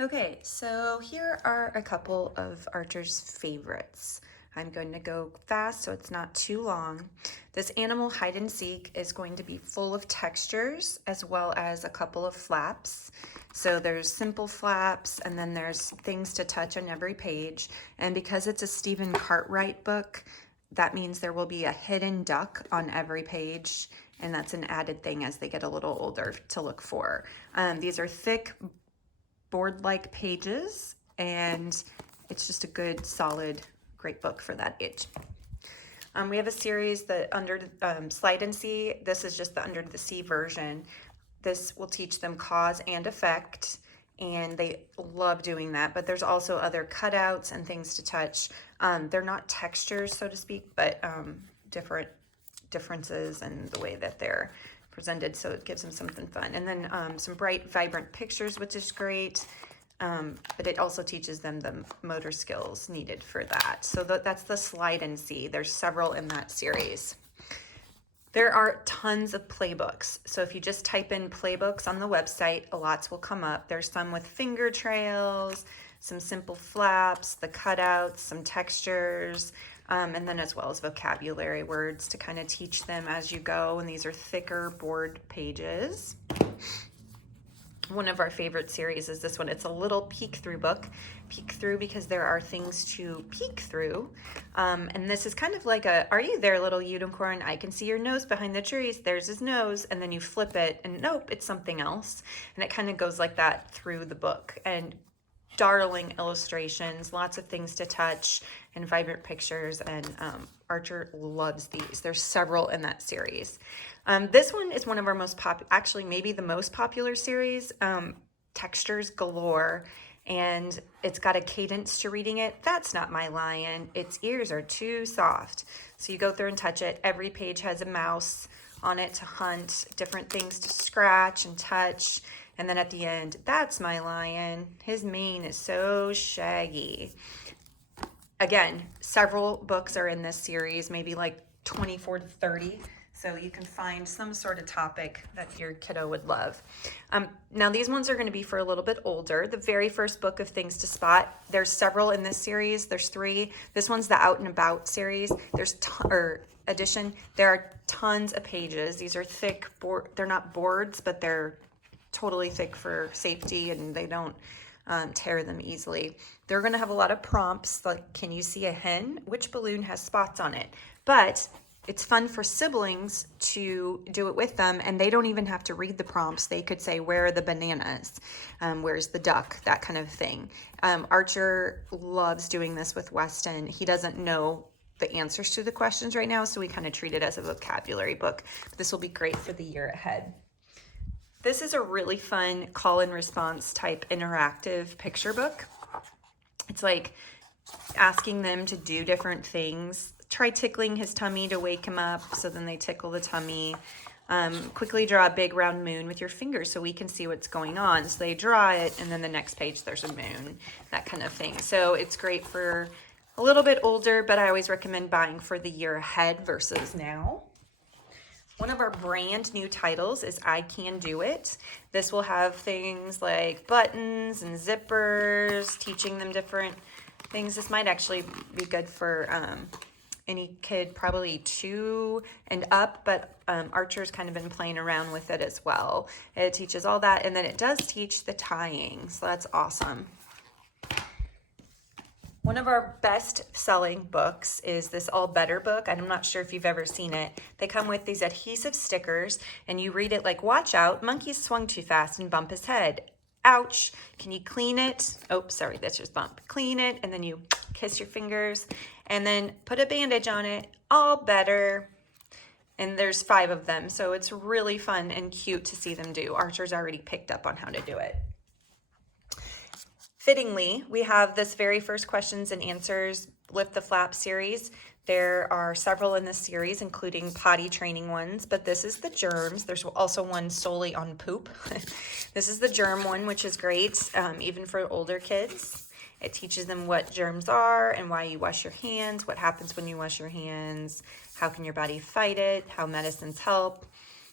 Okay, so here are a couple of Archer's favorites. I'm going to go fast so it's not too long. This animal hide and seek is going to be full of textures as well as a couple of flaps. So there's simple flaps and then there's things to touch on every page. And because it's a Stephen Cartwright book, that means there will be a hidden duck on every page. And that's an added thing as they get a little older to look for. These are thick board-like pages, and it's just a good, solid, great book for that age. We have a series that under Slide and See. This is just the Under the Sea version. This will teach them cause and effect, and they love doing that. But there's also other cutouts and things to touch. They're not textures, so to speak, but differences in the way that they're presented, so it gives them something fun. And then some bright, vibrant pictures, which is great. But it also teaches them the motor skills needed for that. So that's the Slide and See. There's several in that series. There are tons of playbooks. So if you just type in playbooks on the website, lots will come up. There's some with finger trails, some simple flaps, the cutouts, some textures, and then as well as vocabulary words to kind of teach them as you go. And these are thicker board pages. One of our favorite series is this one. It's a little peek through book. Peek through because there are things to peek through. And this is kind of like a, are you there, little unicorn? I can see your nose behind the trees. There's his nose. And then you flip it and nope, it's something else. And it kind of goes like that through the book. And darling illustrations, lots of things to touch and vibrant pictures. And Archer loves these. There's several in that series. This one is one of our most actually maybe the most popular series, Textures Galore, and it's got a cadence to reading it. That's not my lion. Its ears are too soft. So you go through and touch it. Every page has a mouse on it to hunt, different things to scratch and touch. And then at the end, that's my lion. His mane is so shaggy. Again, several books are in this series, maybe like 24 to 30. So you can find some sort of topic that your kiddo would love. Now these ones are going to be for a little bit older. The very first book of Things to Spot. There's several in this series. There's 3. This one's the Out and About series. There's edition. There are tons of pages. These are thick board. They're not boards, but they're totally thick for safety, and they don't tear them easily. They're going to have a lot of prompts like, can you see a hen? Which balloon has spots on it? But it's fun for siblings to do it with them, and they don't even have to read the prompts. They could say, where are the bananas? Where's the duck? That kind of thing. Archer loves doing this with Weston. He doesn't know the answers to the questions right now, so we kind of treat it as a vocabulary book. This will be great for the year ahead. This is a really fun call and response type interactive picture book. It's like asking them to do different things. Try tickling his tummy to wake him up, so then they tickle the tummy. Quickly draw a big round moon with your fingers so we can see what's going on. So they draw it, and then the next page there's a moon, that kind of thing. So it's great for a little bit older, but I always recommend buying for the year ahead versus now. One of our brand new titles is I Can Do It. This will have things like buttons and zippers, teaching them different things. This might actually be good for any kid, probably 2 and up, but Archer's kind of been playing around with it as well. It teaches all that, and then it does teach the tying, so that's awesome. One of our best-selling books is this All Better book. I'm not sure if you've ever seen it. They come with these adhesive stickers, and you read it like, watch out, monkey swung too fast and bumped his head. Ouch, can you clean it? Oh, sorry, that's just bump. Clean it, and then you kiss your fingers, and then put a bandage on it. All better. And there's 5 of them, so it's really fun and cute to see them do. Archer's already picked up on how to do it. Fittingly, we have this very first questions and answers Lift the Flap series. There are several in this series, including potty training ones, but this is the germs. There's also one solely on poop. This is the germ one, which is great, even for older kids. It teaches them what germs are and why you wash your hands, what happens when you wash your hands, how can your body fight it, how medicines help,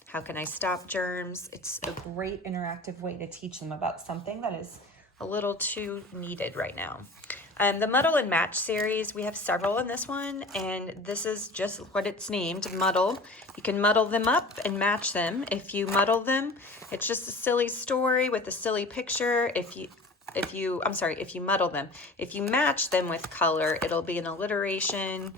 how can I stop germs. It's a great interactive way to teach them about something that is a little too needed right now. The Muddle and Match series, we have several in this one, and this is just what it's named, Muddle. You can muddle them up and match them. If you muddle them, it's just a silly story with a silly picture. If you muddle them. If you match them with color, it'll be an alliteration.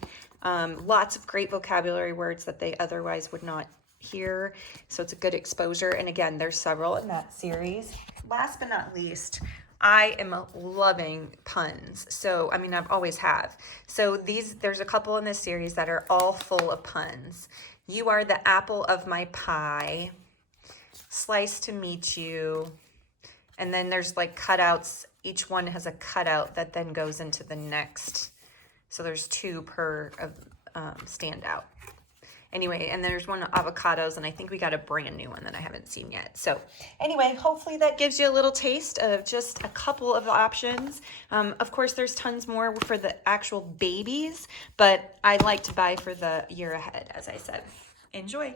Lots of great vocabulary words that they otherwise would not hear. So it's a good exposure. And again, there's several in that series. Last but not least, I am loving puns. So, I mean, I've always have. So there's a couple in this series that are all full of puns. You are the apple of my pie. Slice to meet you. And then there's like cutouts. Each one has a cutout that then goes into the next. So there's 2 per standout. Anyway, and there's one avocados, and I think we got a brand new one that I haven't seen yet. So anyway, hopefully that gives you a little taste of just a couple of the options. Of course, there's tons more for the actual babies, but I like to buy for the year ahead, as I said. Enjoy.